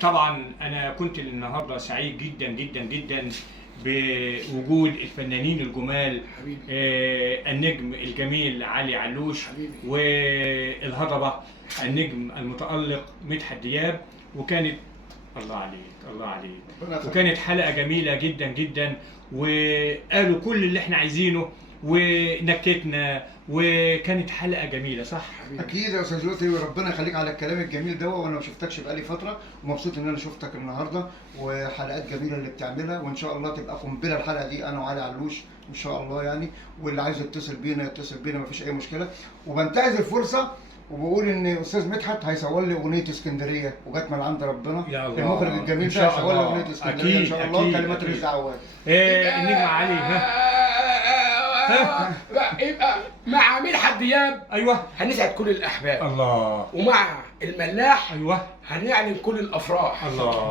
طبعا انا كنت النهارده سعيد جدا جدا جدا بوجود الفنانين الجمال، حبيبي. النجم الجميل علي علوش، حبيبي. والهضبه النجم المتألق مدحت دياب. وكانت الله عليك الله عليك، وكانت حلقه جميله جدا جدا، وقالوا كل اللي احنا عايزينه ونكتنا، وكانت حلقه جميله صح؟ اكيد يا استاذ لطفي، وربنا يخليك على الكلام الجميل ده، وانا ما شفتكش بقالي فتره، ومبسوط ان انا شفتك النهارده، وحلقات جميله اللي بتعملها، وان شاء الله تبقى قنبله الحلقه دي انا وعلي علوش ان شاء الله يعني. واللي عايز يتصل بينا يتصل بينا، مفيش اي مشكله. وبنتهز الفرصه وبقول ان استاذ مدحت هيصور لي اغنيه اسكندريه، وجت من عند ربنا. يا الله. المخرج الجميل ده هيصور لي اغنيه اسكندريه ان شاء الله، كلمات رزق عواد. النجم علي يبقى مع مدحت دياب ايوه هنسعد كل الاحباب، الله، ومع الملاح ايوه هنعلن كل الافراح. الله.